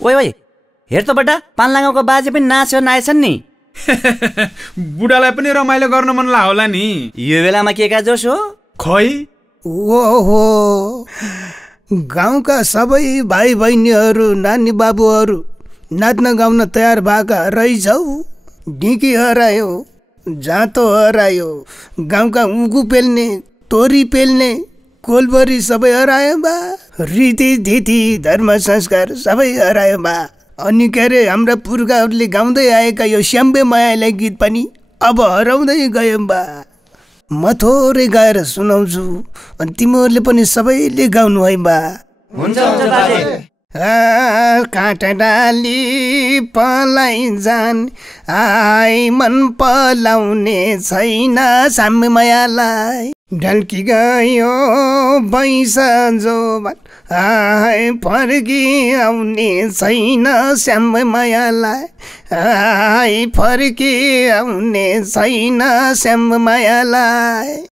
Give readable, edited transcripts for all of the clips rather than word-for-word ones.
ओइ ओइ हेर त बडा, पानलागाउँको बाजे पनि नाच्यो नाएछन् नि। बुढालाई पनि रमाइलो गर्न मन ला होला नि। यो बेलामा के का जोस हो? खै ओहो, गाउँका सबै भाइ बहिनीहरू नानी बाबुहरू नाच्न गाउन तयार भएका रहेछौ। ढिकी हरायो, जाँतो हरायो, गाउँका उगु पेल्ने, तोरी पेल्ने, कोलबरी सबै हरायो बा। रीति धिति धर्म संस्कार सबै हरायो बा। अनि के अरे हाम्रा पुर्खाहरूले गाउँदै आएका यो श्याम्बे मायालाई गीत पनि अब हराउँदै गयो बा। म थोरै गाएर सुनाउँछु अनि तिमीहरूले पनि सबैले गाउनु है बा। हुन्छ हुन्छ बाजे। काँट डाली पलाई जान आई मन पलाउने छैन साम्य मायालाई। ढल्की गयो बैसा जोबान आए फर्की आउने छैन श्याम्य मायालाई। आए फर्की आउने छैन श्याम्य मायालाई।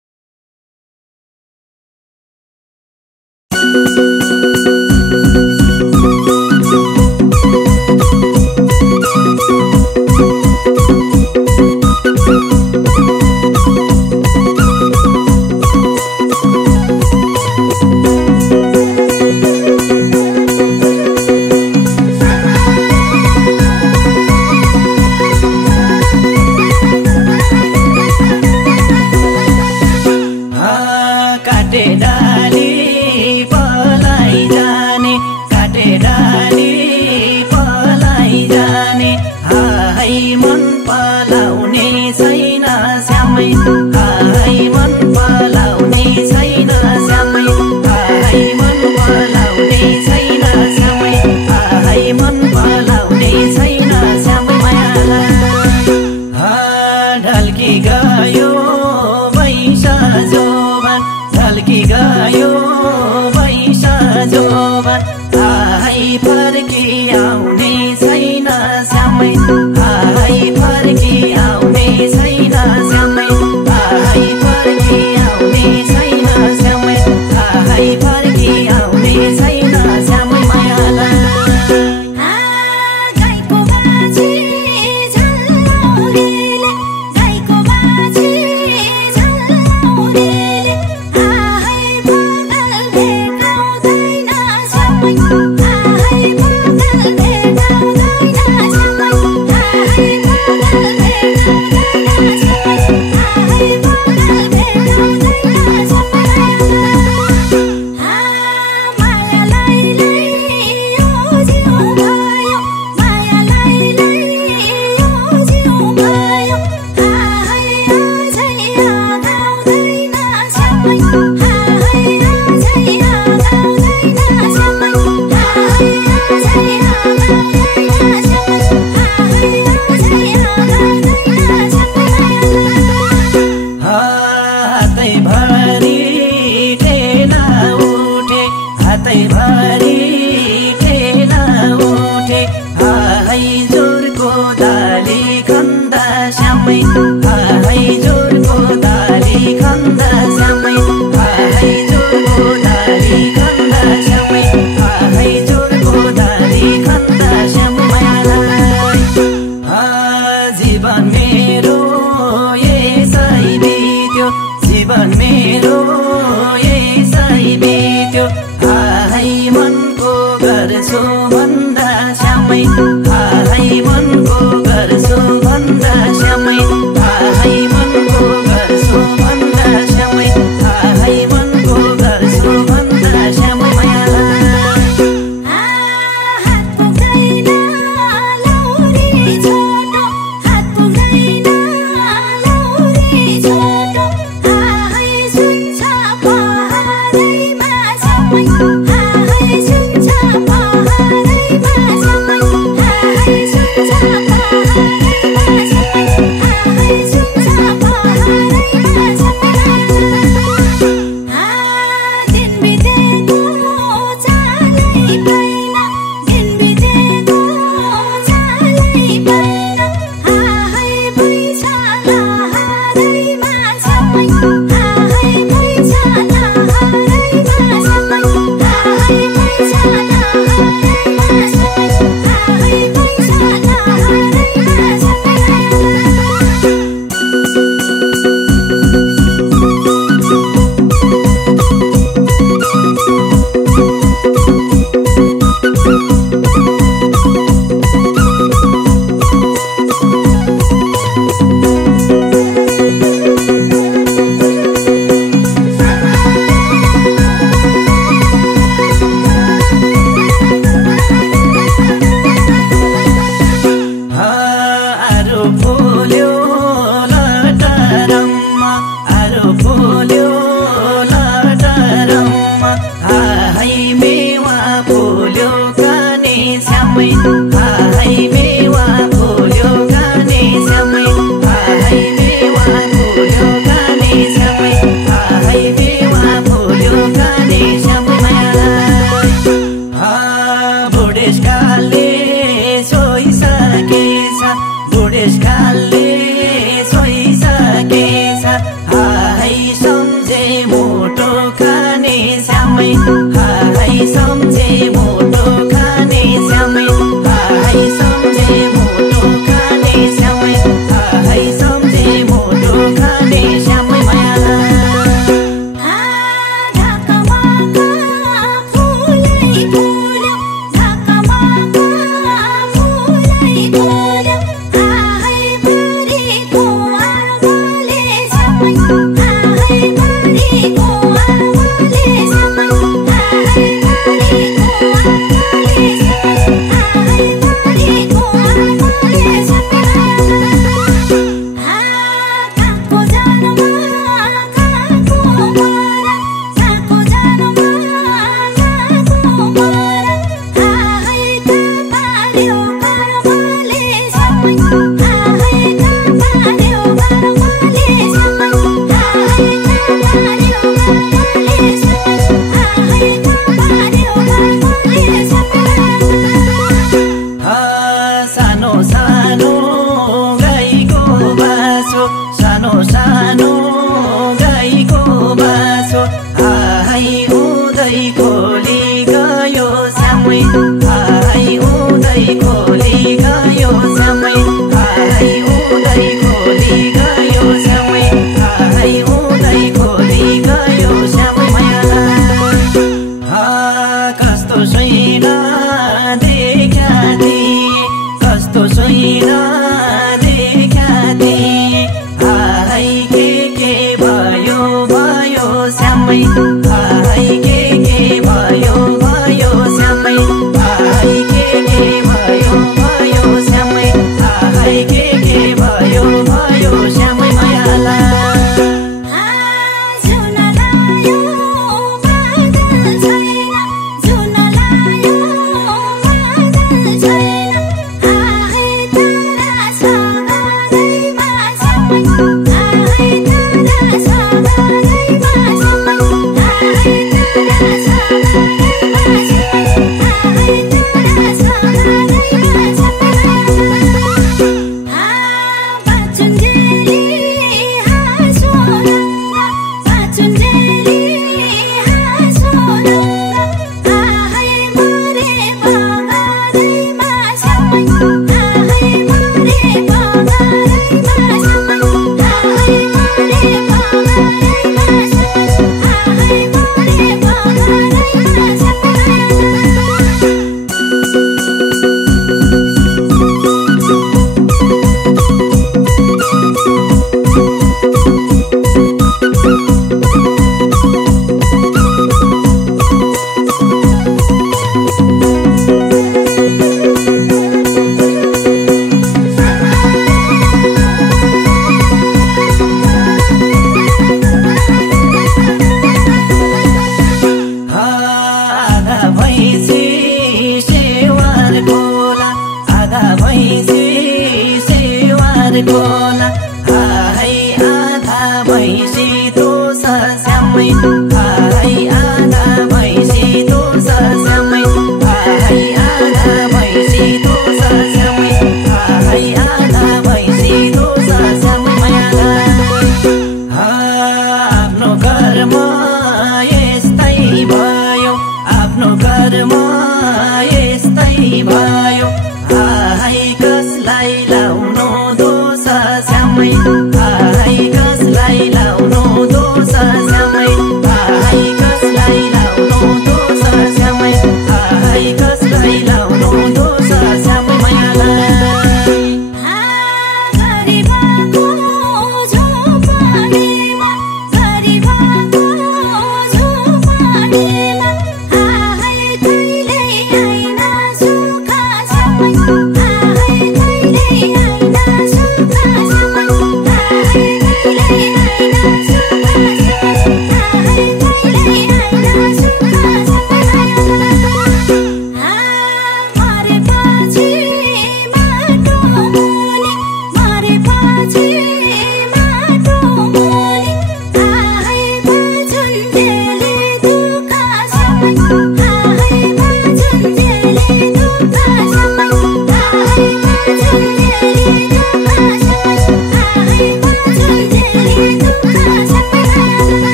Hi श्यामै हाय सम्झे मोटो खाने श्यामै हाय सम्झे मोटो खाने श्यामै हाय सम्झे मोटो खाने श्यामै माया Hi.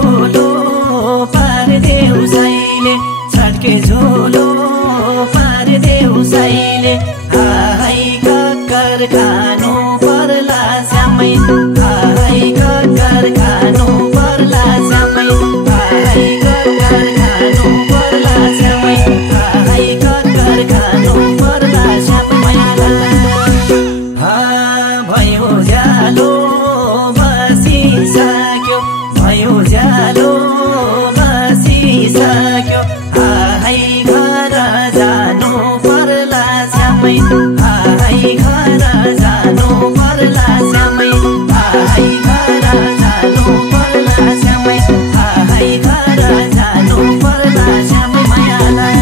झोलो पारिदेऊ साइले छटके झोलो पारिदेऊ साइले हाई कक्कर खानु पर्ला समय हाई कक्कर खानु पर्ला समय हाई कक्कर खानु पर्ला समय हाई कक्कर खानु पर्ला समय भयो ज्यालो बसिसक्यो भयो ज्यालो बसिसक्यो हाई घर जानु पर्ला समय हाई घर जानु पर्ला समय हाई घर जानु पर्ला समय हाई घर जानु पर्ला समय मायालाई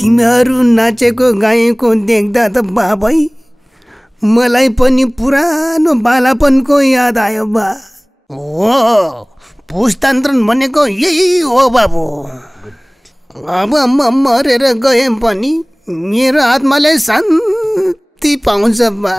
तिमीहरू नाचेको गाएको देख्दा त बाबै मलाई पनि पुरानो बालापनको याद आयो बा। हो पुस्तान्तरण भनेको यही हो बाबु। अब म मरेर गए पनि मेरो आत्माले शान्ति पाउँछ बा।